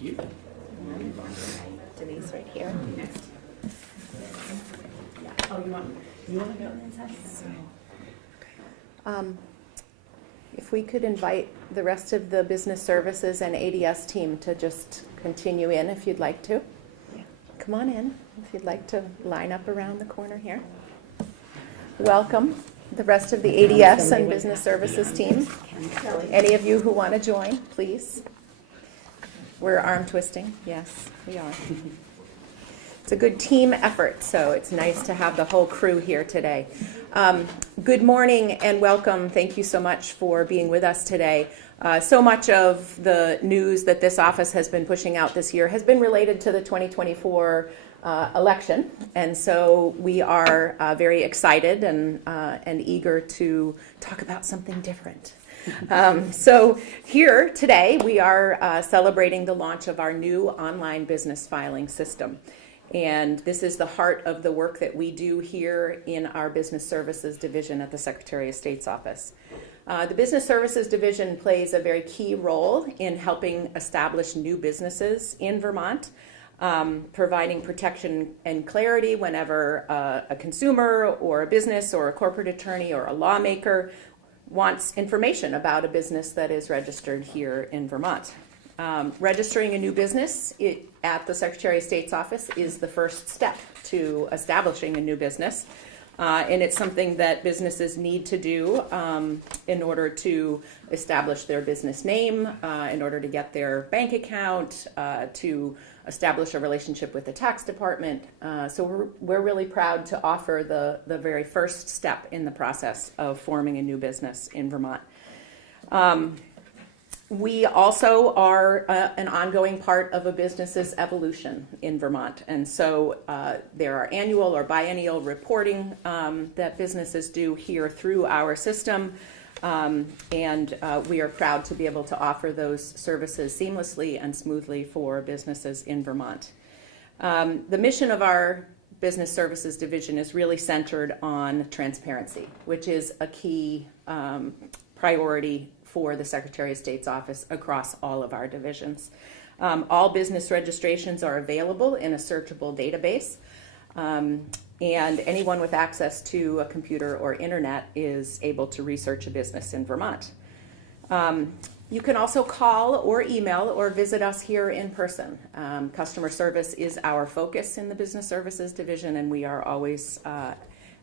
Thank you. Denise right here. Next. Oh, you want to go inside? If we could invite the rest of the business services and ADS team to just continue in if you'd like to. Yeah. Come on in if you'd like to line up around the corner here. Welcome the rest of the ADS and business services team. Any of you who want to join, please. We're arm twisting. Yes, we are. It's a good team effort, so it's nice to have the whole crew here today. Good morning and welcome. Thank you so much for being with us today. So much of the news that this office has been pushing out this year has been related to the 2024 election, and so we are very excited and eager to talk about something different. So here today we are celebrating the launch of our new online business filing system. And this is the heart of the work that we do here in our Business Services Division at the Secretary of State's office. The Business Services Division plays a very key role in helping establish new businesses in Vermont, providing protection and clarity whenever a consumer or a business or a corporate attorney or a lawmaker wants information about a business that is registered here in Vermont. Registering a new business at the Secretary of State's office is the first step to establishing a new business. And it's something that businesses need to do in order to establish their business name, in order to get their bank account, to establish a relationship with the tax department. So we're really proud to offer the very first step in the process of forming a new business in Vermont. We also are an ongoing part of a business's evolution in Vermont. And so there are annual or biennial reporting that businesses do here through our system. And we are proud to be able to offer those services seamlessly and smoothly for businesses in Vermont. The mission of our Business Services Division is really centered on transparency, which is a key priority for the Secretary of State's office across all of our divisions. All business registrations are available in a searchable database, and anyone with access to a computer or internet is able to research a business in Vermont. You can also call or email or visit us here in person. Customer service is our focus in the Business Services Division, and we are always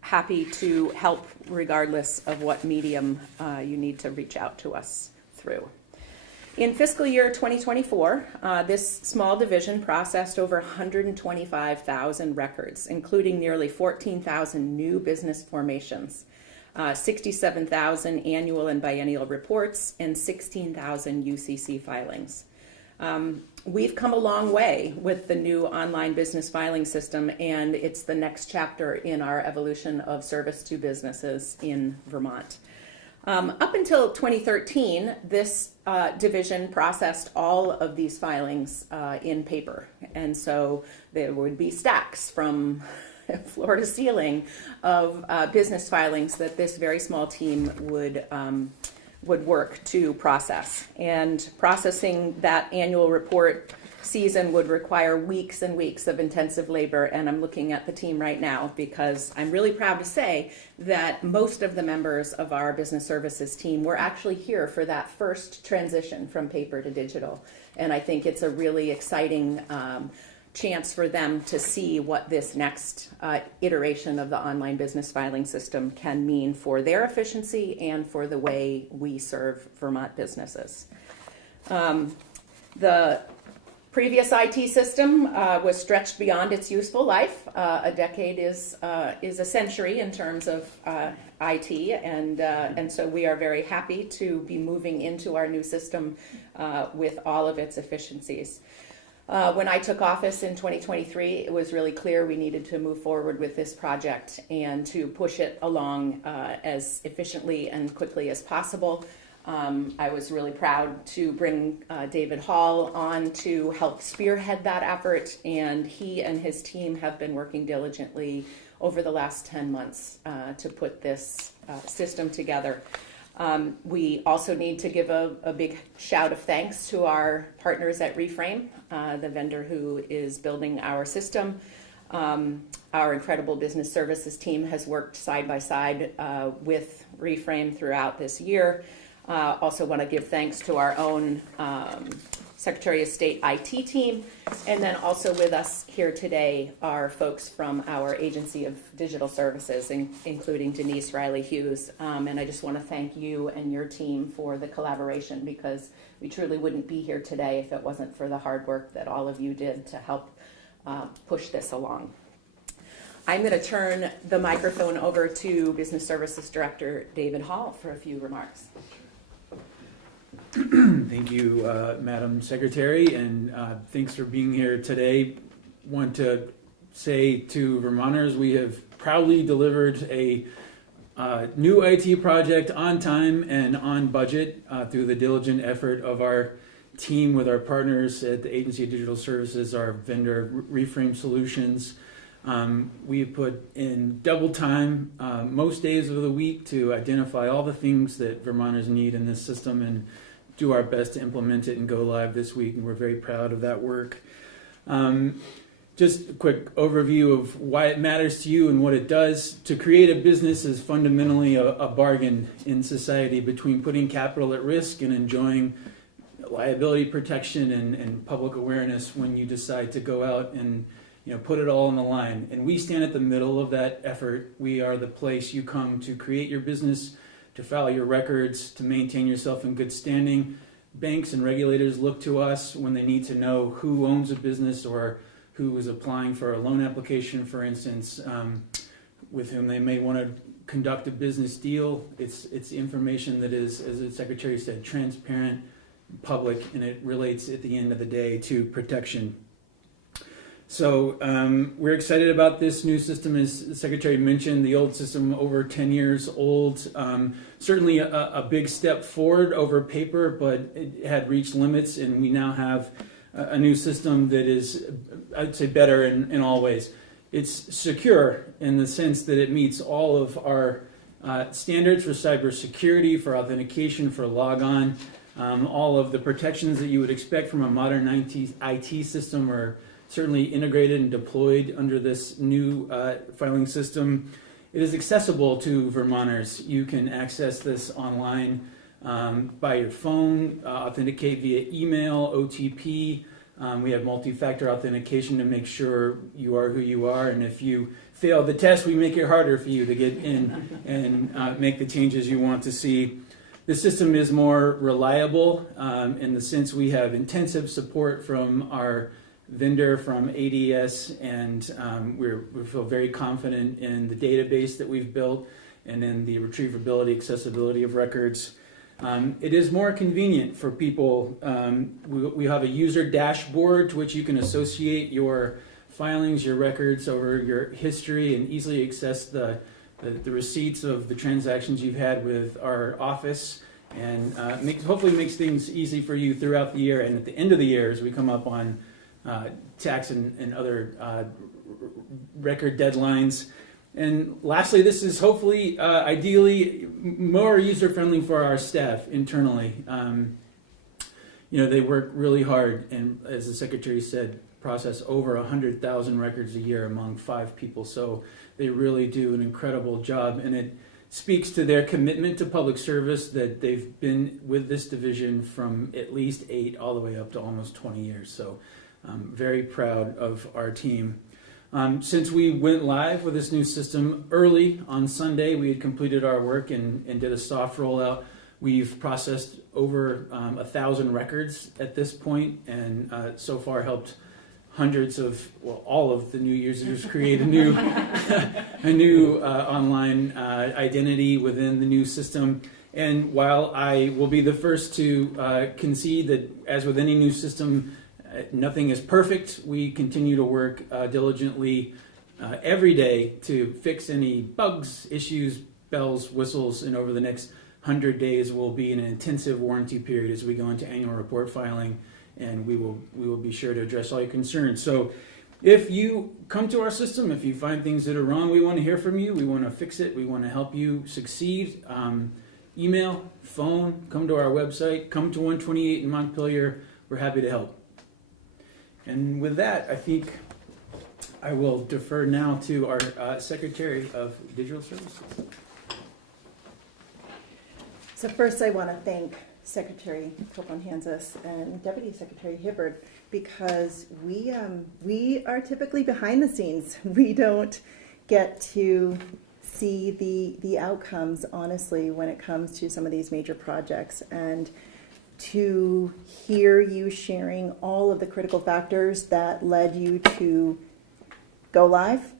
happy to help regardless of what medium you need to reach out to us through. In fiscal year 2024, this small division processed over 125,000 records, including nearly 14,000 new business formations, 67,000 annual and biennial reports, and 16,000 UCC filings. We've come a long way with the new online business filing system, and it's the next chapter in our evolution of service to businesses in Vermont. Up until 2013, this division processed all of these filings in paper, and so there would be stacks from floor to ceiling of business filings that this very small team would work to process. And processing that annual report season would require weeks and weeks of intensive labor. And I'm looking at the team right now because I'm really proud to say that most of the members of our business services team were actually here for that first transition from paper to digital. And I think it's a really exciting chance for them to see what this next iteration of the online business filing system can mean for their efficiency and for the way we serve Vermont businesses. The previous IT system was stretched beyond its useful life. A decade is a century in terms of IT, and so we are very happy to be moving into our new system with all of its efficiencies. When I took office in 2023, it was really clear we needed to move forward with this project and to push it along as efficiently and quickly as possible. I was really proud to bring David Hall on to help spearhead that effort, and he and his team have been working diligently over the last 10 months to put this system together. We also need to give a big shout of thanks to our partners at Reframe, the vendor who is building our system. Our incredible business services team has worked side by side with Reframe throughout this year. Also want to give thanks to our own Secretary of State IT team, and then also with us here today are folks from our Agency of Digital Services, including Denise Riley-Hughes. And I just want to thank you and your team for the collaboration, because we truly wouldn't be here today if it wasn't for the hard work that all of you did to help push this along. I'm going to turn the microphone over to Business Services Director David Hall for a few remarks. Thank you, Madam Secretary, and thanks for being here today. Want to say to Vermonters, we have proudly delivered a new IT project on time and on budget through the diligent effort of our team with our partners at the Agency of Digital Services, our vendor Reframe Solutions. We put in double time most days of the week to identify all the things that Vermonters need in this system and do our best to implement it and go live this week, and we're very proud of that work. Just a quick overview of why it matters to you and what it does. To create a business is fundamentally a bargain in society between putting capital at risk and enjoying liability protection and public awareness when you decide to go out and put it all on the line. And we stand at the middle of that effort. We are the place you come to create your business, to file your records, to maintain yourself in good standing. Banks and regulators look to us when they need to know who owns a business or who is applying for a loan application, for instance, with whom they may want to conduct a business deal. It's information that is, as the Secretary said, transparent, public, and it relates at the end of the day to protection. So we're excited about this new system. As the Secretary mentioned, the old system over 10 years old. Certainly a big step forward over paper, but it had reached limits, and we now have a new system that is, I'd say, better in all ways. It's secure in the sense that it meets all of our standards for cybersecurity, for authentication, for logon. All of the protections that you would expect from a modern IT system are certainly integrated and deployed under this new filing system. It is accessible to Vermonters. You can access this online by your phone, authenticate via email, OTP. We have multi-factor authentication to make sure you are who you are, and if you fail the test, we make it harder for you to get in and make the changes you want to see. The system is more reliable in the sense we have intensive support from our vendor, from ADS, and we feel very confident in the database that we've built and in the retrievability, accessibility of records. It is more convenient for people. We have a user dashboard to which you can associate your filings, your records over your history, and easily access the receipts of the transactions you've had with our office, and hopefully makes things easy for you throughout the year and at the end of the year as we come up on tax and other record deadlines. And lastly, this is hopefully, ideally, more user-friendly for our staff internally. They work really hard, and as the Secretary said, process over 100,000 records a year among 5 people. So they really do an incredible job, and it speaks to their commitment to public service that they've been with this division from at least 8 all the way up to almost 20 years. So I'm very proud of our team. Since we went live with this new system early on Sunday, we had completed our work and did a soft rollout. We've processed over 1,000 records at this point, and so far helped hundreds of, all of the new users create a new online identity within the new system. And while I will be the first to concede that, as with any new system, nothing is perfect, we continue to work diligently every day to fix any bugs, issues, bells, whistles, and over the next 100 days we'll be in an intensive warranty period as we go into annual report filing, and we will be sure to address all your concerns. So if you come to our system, if you find things that are wrong, we want to hear from you. We want to fix it. We want to help you succeed. email, phone, come to our website, come to 128 in Montpelier. We're happy to help. And with that, I think I will defer now to our Secretary of Digital Services. So first I want to thank Secretary Copeland-Hansis and Deputy Secretary Hibbard, because we are typically behind the scenes. We don't get to see the outcomes, honestly, when it comes to some of these major projects. And to hear you sharing all of the critical factors that led you to go live,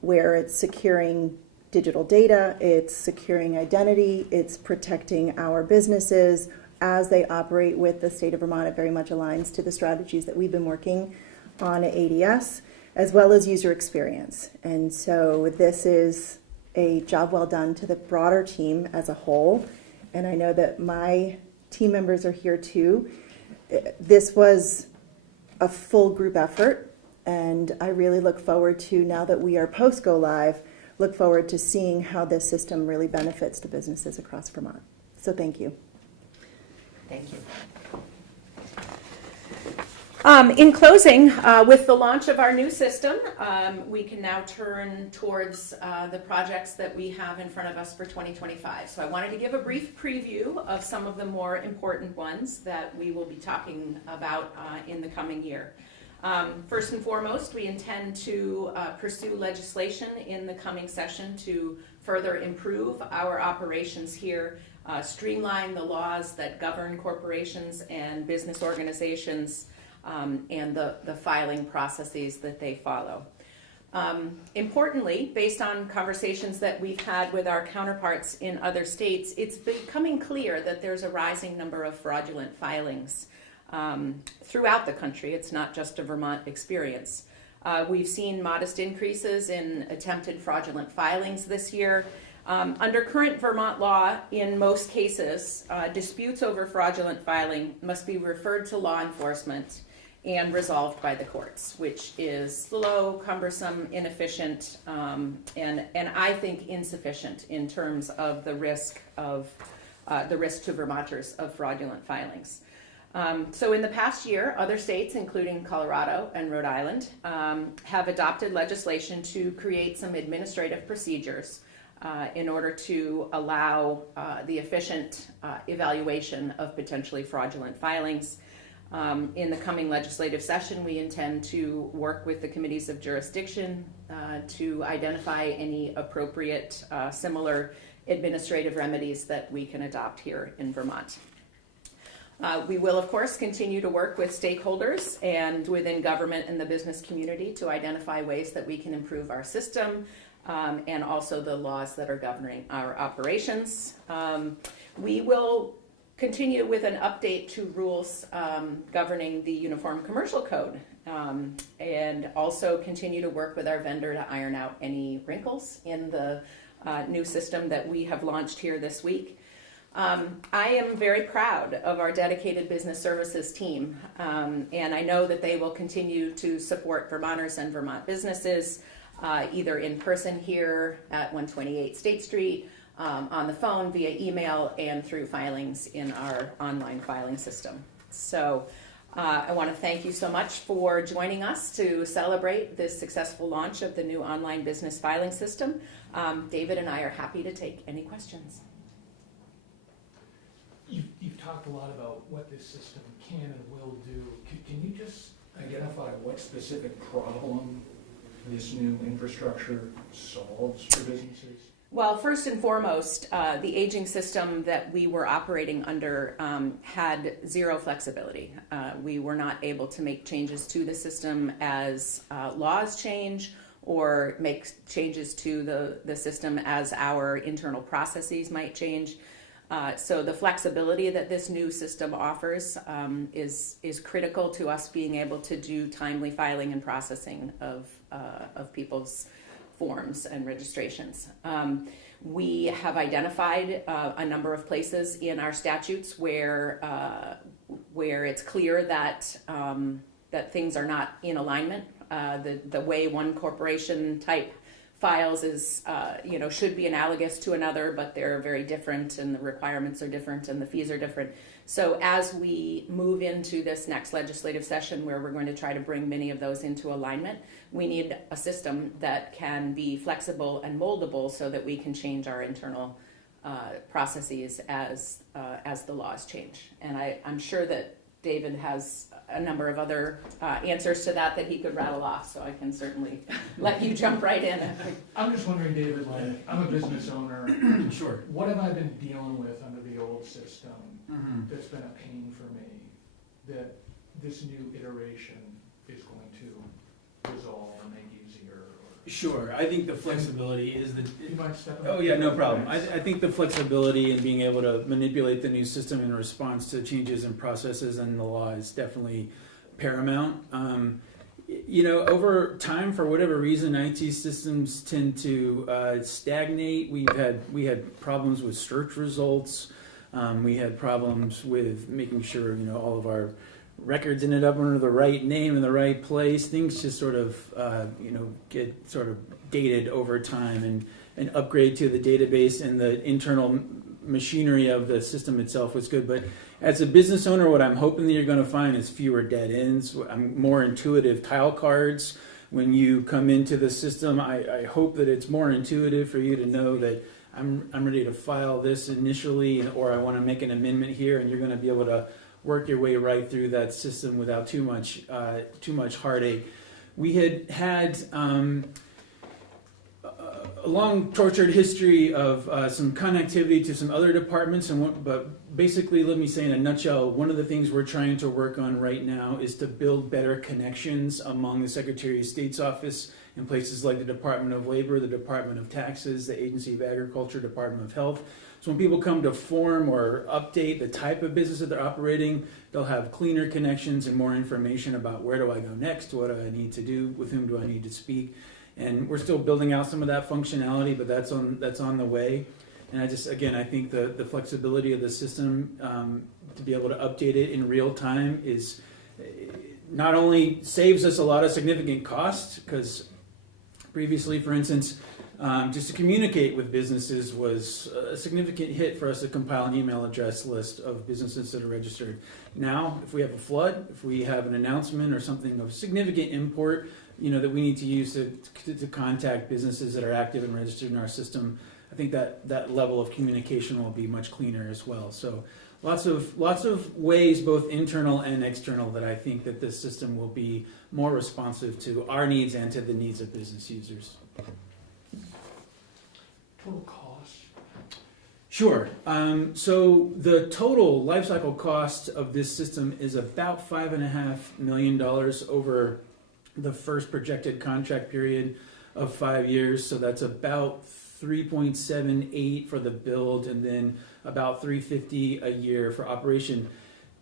where it's securing digital data, it's securing identity, it's protecting our businesses as they operate with the state of Vermont. It very much aligns to the strategies that we've been working on at ADS, as well as user experience. And so this is a job well done to the broader team as a whole. And I know that my team members are here too. This was a full group effort, and I really look forward to, now that we are post go live, look forward to seeing how this system really benefits the businesses across Vermont. So thank you. Thank you. In closing, with the launch of our new system, we can now turn towards the projects that we have in front of us for 2025. So I wanted to give a brief preview of some of the more important ones that we will be talking about in the coming year. First and foremost, we intend to pursue legislation in the coming session to further improve our operations here, streamline the laws that govern corporations and business organizations, and the filing processes that they follow. Importantly, based on conversations that we've had with our counterparts in other states, it's becoming clear that there's a rising number of fraudulent filings throughout the country. It's not just a Vermont experience. We've seen modest increases in attempted fraudulent filings this year. Under current Vermont law, in most cases, disputes over fraudulent filing must be referred to law enforcement and resolved by the courts, which is slow, cumbersome, inefficient, and I think insufficient in terms of the risk to Vermonters of fraudulent filings. So in the past year, other states, including Colorado and Rhode Island, have adopted legislation to create some administrative procedures in order to allow the efficient evaluation of potentially fraudulent filings. In the coming legislative session, we intend to work with the committees of jurisdiction to identify any appropriate similar administrative remedies that we can adopt here in Vermont. We will, of course, continue to work with stakeholders and within government and the business community to identify ways that we can improve our system and also the laws that are governing our operations. We will continue with an update to rules governing the Uniform Commercial Code, and also continue to work with our vendor to iron out any wrinkles in the new system that we have launched here this week. I am very proud of our dedicated business services team, and I know that they will continue to support Vermonters and Vermont businesses, either in person here at 128 State Street, on the phone, via email, and through filings in our online filing system. So I want to thank you so much for joining us to celebrate this successful launch of the new online business filing system. David and I are happy to take any questions. You've talked a lot about what this system can and will do. Can you just identify what specific problem this new infrastructure solves for businesses? Well, first and foremost, the aging system that we were operating under had zero flexibility. We were not able to make changes to the system as laws change or make changes to the system as our internal processes might change. So the flexibility that this new system offers is critical to us being able to do timely filing and processing of people's forms and registrations. We have identified a number of places in our statutes where it's clear that that things are not in alignment. The way one corporation type files is, should be analogous to another, but they're very different and the requirements are different and the fees are different. So as we move into this next legislative session where we're going to try to bring many of those into alignment, we need a system that can be flexible and moldable so that we can change our internal processes as the laws change. And I'm sure that David has a number of other answers to that he could rattle off, so I can certainly let you jump right in. I'm just wondering, David, like, I'm a business owner. Sure. What have I been dealing with under the old system Mm-hmm. that's been a pain for me that this new iteration is going to resolve or make easier? Or... Sure. I think the flexibility is the. You might step up. Oh yeah, no problem. I think the flexibility and being able to manipulate the new system in response to changes in processes and the law is definitely paramount. Over time, for whatever reason, IT systems tend to stagnate. We had problems with search results. We had problems with making sure all of our records ended up under the right name in the right place. Things just sort of get sort of dated over time, and upgrade to the database and the internal machinery of the system itself was good. But as a business owner, what I'm hoping that you're going to find is fewer dead ends, more intuitive tile cards. When you come into the system, I hope that it's more intuitive for you to know that I'm ready to file this initially, or I want to make an amendment here, and you're going to be able to work your way right through that system without too much heartache. We had a long tortured history of some connectivity to some other departments, but basically, let me say in a nutshell, one of the things we're trying to work on right now is to build better connections among the Secretary of State's office in places like the Department of Labor, the Department of Taxes, the Agency of Agriculture, Department of Health. So when people come to form or update the type of business that they're operating, they'll have cleaner connections and more information about where do I go next, what do I need to do, with whom do I need to speak. And we're still building out some of that functionality, but that's on the way. And I think the flexibility of the system to be able to update it in real time is not only saves us a lot of significant costs, because previously, for instance, just to communicate with businesses was a significant hit for us to compile an email address list of businesses that are registered. Now, if we have a flood, if we have an announcement or something of significant import, that we need to use to contact businesses that are active and registered in our system, I think that level of communication will be much cleaner as well. So lots of ways, both internal and external, that I think that this system will be more responsive to our needs and to the needs of business users. Total cost? Sure. So the total lifecycle cost of this system is about $5.5 million over the first projected contract period of 5 years. So that's about 3.78 for the build, and then about $350 a year for operation.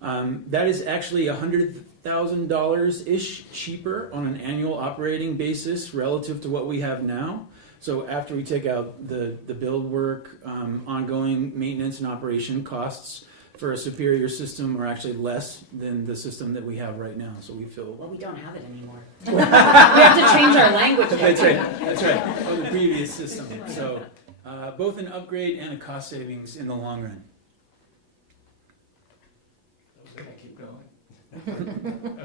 That is actually $100,000 ish cheaper on an annual operating basis relative to what we have now. So after we take out the build work, ongoing maintenance and operation costs for a superior system are actually less than the system that we have right now. So we feel. Well, we don't have it anymore. We have to change our language. That's right. That's right. Or the previous system. So both an upgrade and a cost savings in the long run. Can I keep going?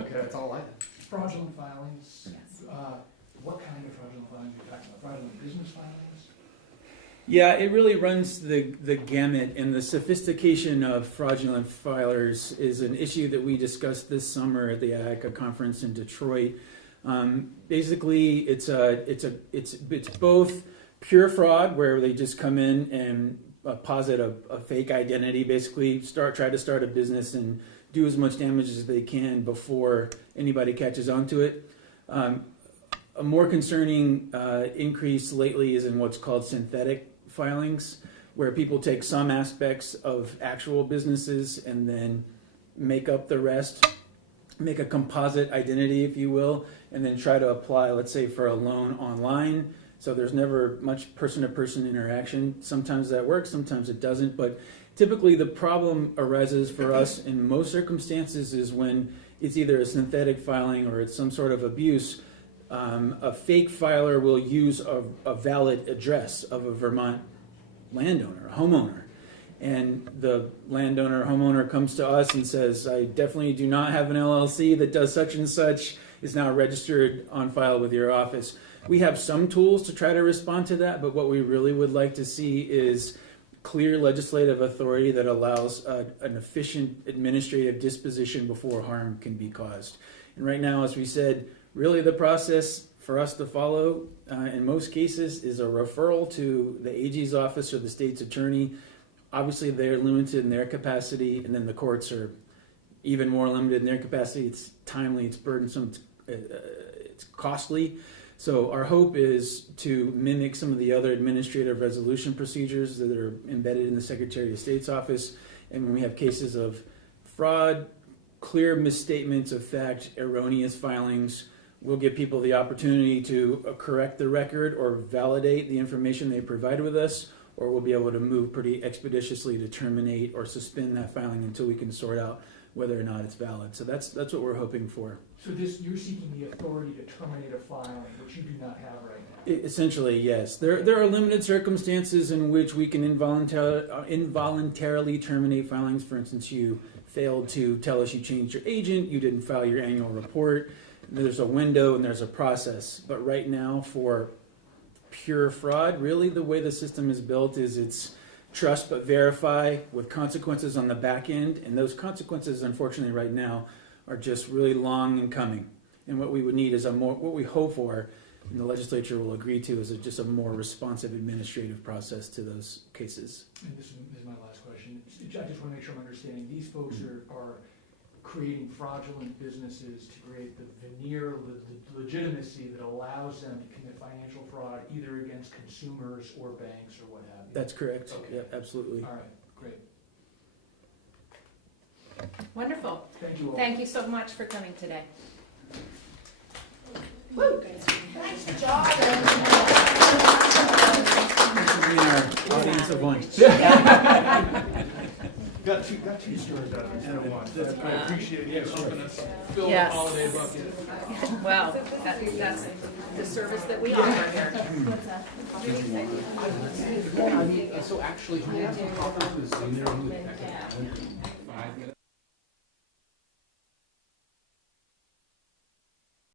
Okay. That's all I have. Fraudulent filings. Yes. What kind of fraudulent filings are you talking about? Fraudulent business filings? Yeah, it really runs the gamut, and the sophistication of fraudulent filers is an issue that we discussed this summer at the AICA conference in Detroit. Basically, it's both pure fraud, where they just come in and posit a fake identity, basically try to start a business and do as much damage as they can before anybody catches on to it. A more concerning increase lately is in what's called synthetic filings, where people take some aspects of actual businesses and then make up the rest, make a composite identity, if you will, and then try to apply, let's say, for a loan online. So there's never much person-to-person interaction. Sometimes that works, sometimes it doesn't, but typically the problem arises for us in most circumstances is when it's either a synthetic filing or it's some sort of abuse. A fake filer will use a valid address of a Vermont landowner, a homeowner. And the landowner or homeowner comes to us and says, I definitely do not have an LLC that does such and such, is now registered on file with your office. We have some tools to try to respond to that, but what we really would like to see is clear legislative authority that allows an efficient administrative disposition before harm can be caused. And right now, as we said, really the process for us to follow in most cases is a referral to the AG's office or the state's attorney. Obviously, they're limited in their capacity, and then the courts are even more limited in their capacity. It's timely, it's burdensome, it's costly. So our hope is to mimic some of the other administrative resolution procedures that are embedded in the Secretary of State's office. And when we have cases of fraud, clear misstatements of fact, erroneous filings, we'll give people the opportunity to correct the record or validate the information they provide with us, or we'll be able to move pretty expeditiously to terminate or suspend that filing until we can sort out whether or not it's valid. So that's what we're hoping for. So you're seeking the authority to terminate a filing, which you do not have right now? Essentially, yes. There are limited circumstances in which we can involuntarily terminate filings. For instance, you failed to tell us you changed your agent, you didn't file your annual report. There's a window and there's a process. But right now, for pure fraud, really the way the system is built is it's trust but verify with consequences on the back end, and those consequences, unfortunately, right now are just really long in coming. And what we would need is what we hope for, and the legislature will agree to, is just a more responsive administrative process to those cases. And this is my last question. I just want to make sure I'm understanding. These folks are creating fraudulent businesses to create the veneer legitimacy that allows them to commit financial fraud either against consumers or banks or what have you. That's correct. Okay. Yeah, absolutely. All right, great. Wonderful. Thank you all. Thank you so much for coming today. This will be our audience of one. Got two stories out of it instead of one. I appreciate you helping us fill the Yes. holiday bucket. Well, that's the service that we offer here. So actually, how many copies was in there? 5 minutes?